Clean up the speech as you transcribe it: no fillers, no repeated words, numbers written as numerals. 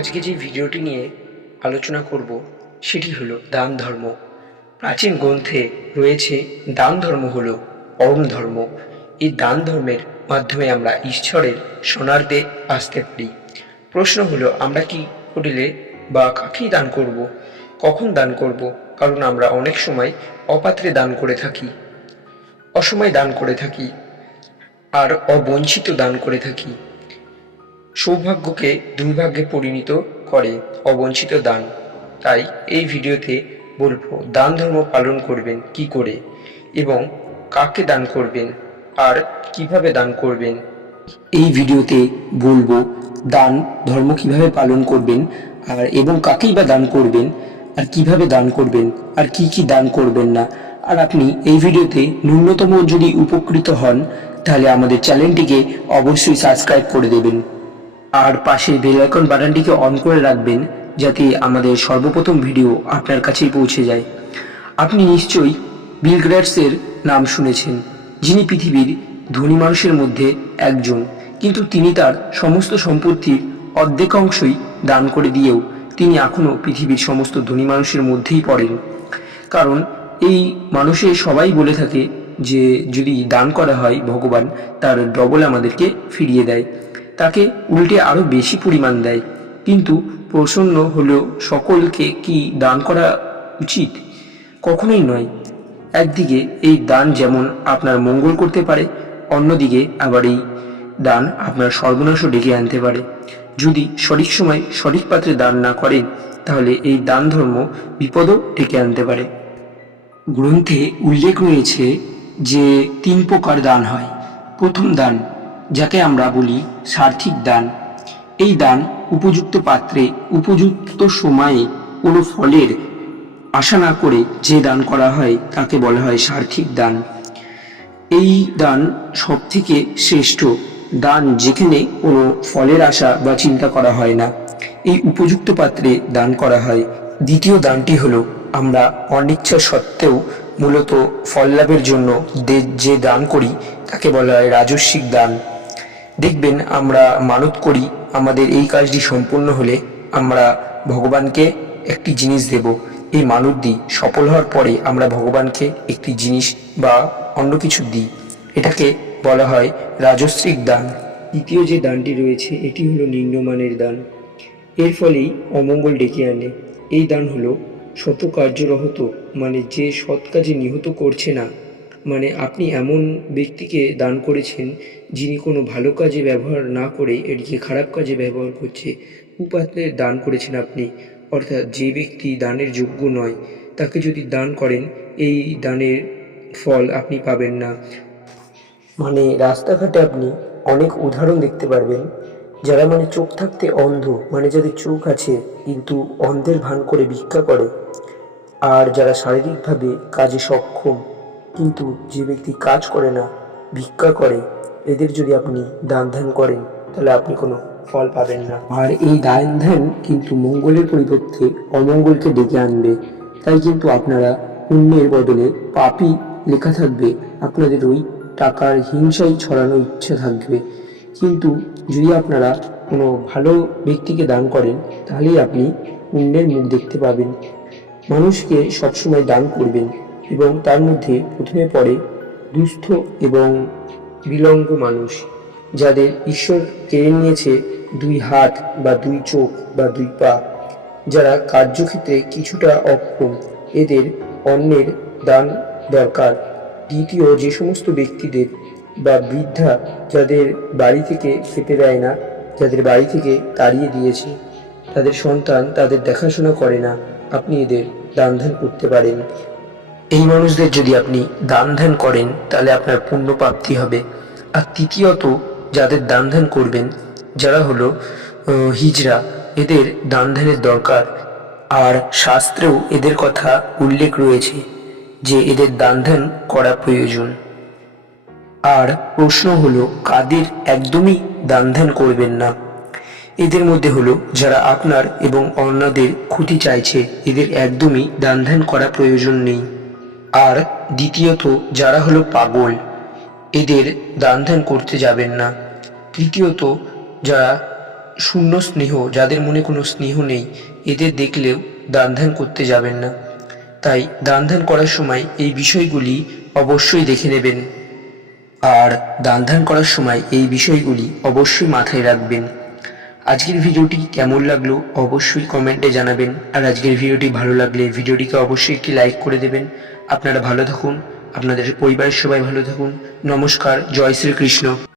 আজকে যে ভিডিওটি নিয়ে আলোচনা করব সেটি হলো দান ধর্ম। প্রাচীন গ্রন্থে রয়েছে দান ধর্ম হলো পরম ধর্ম। এই দান ধর্মের মাধ্যমে আমরা ঈশ্বরের শরণার্থে আসতে পারি। প্রশ্ন হলো আমরা কি করিলে বা কাকেই দান করব, কখন দান করব? কারণ আমরা অনেক সময় অপাত্রে দান করে থাকি, অসময়ে দান করে থাকি, আর অবঞ্চিত দান করে থাকি। সৌভাগ্যকে দুর্ভাগ্যে পরিণত করে অবঞ্চিত দান। তাই এই ভিডিওতে বলবো দান ধর্ম পালন করবেন কি করে এবং কাকে দান করবেন আর কিভাবে দান করবেন। এই ভিডিওতে বলবো দান ধর্ম কিভাবে পালন করবেন আর এবং কাকেই বা দান করবেন আর কিভাবে দান করবেন আর কি কি দান করবেন না। আর আপনি এই ভিডিওতে ন্যূনতম যদি উপকৃত হন তাহলে আমাদের চ্যানেলটিকে অবশ্যই সাবস্ক্রাইব করে দেবেন আর পাশে বেল আইকন বাটনটিকে অন করে রাখবেন যাতে আমাদের সর্বপ্রথম ভিডিও আপনার কাছেই পৌঁছে যায়। আপনি নিশ্চয়ই বিল গেটসের নাম শুনেছেন, যিনি পৃথিবীর ধনী মানুষের মধ্যে একজন, কিন্তু তিনি তার সমস্ত সম্পত্তির অর্ধেকাংশই দান করে দিয়েও তিনি এখনও পৃথিবীর সমস্ত ধনী মানুষের মধ্যেই পড়েন। কারণ এই মানুষের সবাই বলে থাকে যে যদি দান করা হয় ভগবান তার ডবল আমাদেরকে ফিরিয়ে দেয়, তাকে উল্টে আরও বেশি পরিমাণ দেয়। কিন্তু প্রসন্ন হলেও সকলকে কি দান করা উচিত? কখনোই নয়। একদিকে এই দান যেমন আপনার মঙ্গল করতে পারে, অন্যদিকে আবার এই দান আপনার সর্বনাশও ডেকে আনতে পারে। যদি সঠিক সময় সঠিক পাত্রে দান না করেন তাহলে এই দান ধর্ম বিপদও ডেকে আনতে পারে। গ্রন্থে উল্লেখ রয়েছে যে 3 প্রকার দান হয়। প্রথম দান, যাকে আমরা বলি সার্থিক দান। এই দান উপযুক্ত পাত্রে উপযুক্ত সময়ে কোনো ফলের আশা না করে যে দান করা হয় তাকে বলা হয় সার্থিক দান। এই দান সব থেকে শ্রেষ্ঠ দান, যেখানে কোনো ফলের আশা বা চিন্তা করা হয় না, এই উপযুক্ত পাত্রে দান করা হয়। দ্বিতীয় দানটি হলো আমরা অনিচ্ছা সত্ত্বেও মূলত ফল লাভের জন্য যে দান করি তাকে বলা হয় রাজস্বিক দান। দেখবেন আমরা মানত করি আমাদের এই কাজটি সম্পূর্ণ হলে আমরা ভগবানকে একটি জিনিস দেব। এই মানত দিই, সফল হওয়ার পরে আমরা ভগবানকে একটি জিনিস বা অন্য কিছু দিই, এটাকে বলা হয় রাজস্বিক দান। দ্বিতীয় যে দানটি রয়েছে এটি হলো নিম্নমানের দান। এর ফলেই অমঙ্গল ডেকে আনে। এই দান হলো শত কার্যরহত, মানে যে সৎ কাজে নিহত করছে না। মানে আপনি এমন ব্যক্তিকে দান করেছেন যিনি কোনো ভালো কাজে ব্যবহার না করে এটিকে খারাপ কাজে ব্যবহার করছে। কুপাত্রে দান করেছেন আপনি, অর্থাৎ যে ব্যক্তি দানের যোগ্য নয় তাকে যদি দান করেন এই দানের ফল আপনি পাবেন না। মানে রাস্তাঘাটে আপনি অনেক উদাহরণ দেখতে পারবেন যারা মানে চোখ থাকতে অন্ধ, মানে যাদের চোখ আছে কিন্তু অন্ধের ভান করে ভিক্ষা করে, আর যারা শারীরিকভাবে কাজে সক্ষম কিন্তু যে ব্যক্তি কাজ করে না ভিক্ষা করে, এদের যদি আপনি দান ধ্যান করেন তাহলে আপনি কোনো ফল পাবেন না। আর এই দান ধ্যান কিন্তু মঙ্গলের পরিবর্তে অমঙ্গলকে ডেকে আনবে। তাই কিন্তু আপনারা পুণ্যের বদলে পাপই লেখা থাকবে, আপনাদের ওই টাকার হিংসাই ছড়ানোর ইচ্ছা থাকবে। কিন্তু যদি আপনারা কোনো ভালো ব্যক্তিকে দান করেন তাহলেই আপনি পুণ্যের মুখ দেখতে পাবেন। মানুষকে সবসময় দান করবেন এবং তার মধ্যে প্রথমে পড়ে দুস্থ এবং বিকলাঙ্গ মানুষ, যাদের ঈশ্বর কেড়ে নিয়েছে 2 হাত বা 2 চোখ বা 2 পা, যারা কার্যক্ষেত্রে কিছুটা অক্ষম, এদের অন্যের দান দরকার। দ্বিতীয়, যে সমস্ত ব্যক্তিদের বা বৃদ্ধা যাদের বাড়ি থেকে খেতে দেয় না, যাদের বাড়ি থেকে তাড়িয়ে দিয়েছে, তাদের সন্তান তাদের দেখাশোনা করে না, আপনি এদের দান ধ্যান করতে পারেন। এই মানুষদের যদি আপনি দান ধ্যান করেন তাহলে আপনার পুণ্য প্রাপ্তি হবে। আর তৃতীয়ত, যাদের দান ধ্যান করবেন যারা হলো হিজড়া, এদের দান ধ্যানের দরকার। আর শাস্ত্রেও এদের কথা উল্লেখ রয়েছে যে এদের দান ধ্যান করা প্রয়োজন। আর প্রশ্ন হলো কাদের একদমই দান ধ্যান করবেন না? এদের মধ্যে হলো যারা আপনার এবং অন্যদের ক্ষতি চাইছে, এদের একদমই দান ধ্যান করা প্রয়োজন নেই। আর দ্বিতীয়ত, যারা হলো পাগল, এদের দান ধ্যান করতে যাবেন না। তৃতীয়ত, যারা শূন্য স্নেহ, যাদের মনে কোনো স্নেহ নেই, এদের দেখলেও দান ধ্যান করতে যাবেন না। তাই দান ধ্যান করার সময় এই বিষয়গুলি অবশ্যই দেখে নেবেন, আর দান ধ্যান করার সময় এই বিষয়গুলি অবশ্যই মাথায় রাখবেন। আজকের ভিডিওটি কেমন লাগলো অবশ্যই কমেন্টে জানাবেন, আর আজকের ভিডিওটি ভালো লাগলে ভিডিওটিকে অবশ্যই একটি লাইক করে দেবেন। আপনারা ভালো থাকুন, আপনাদের পরিবারের সবাই ভালো থাকুন। নমস্কার, জয় শ্রীকৃষ্ণ।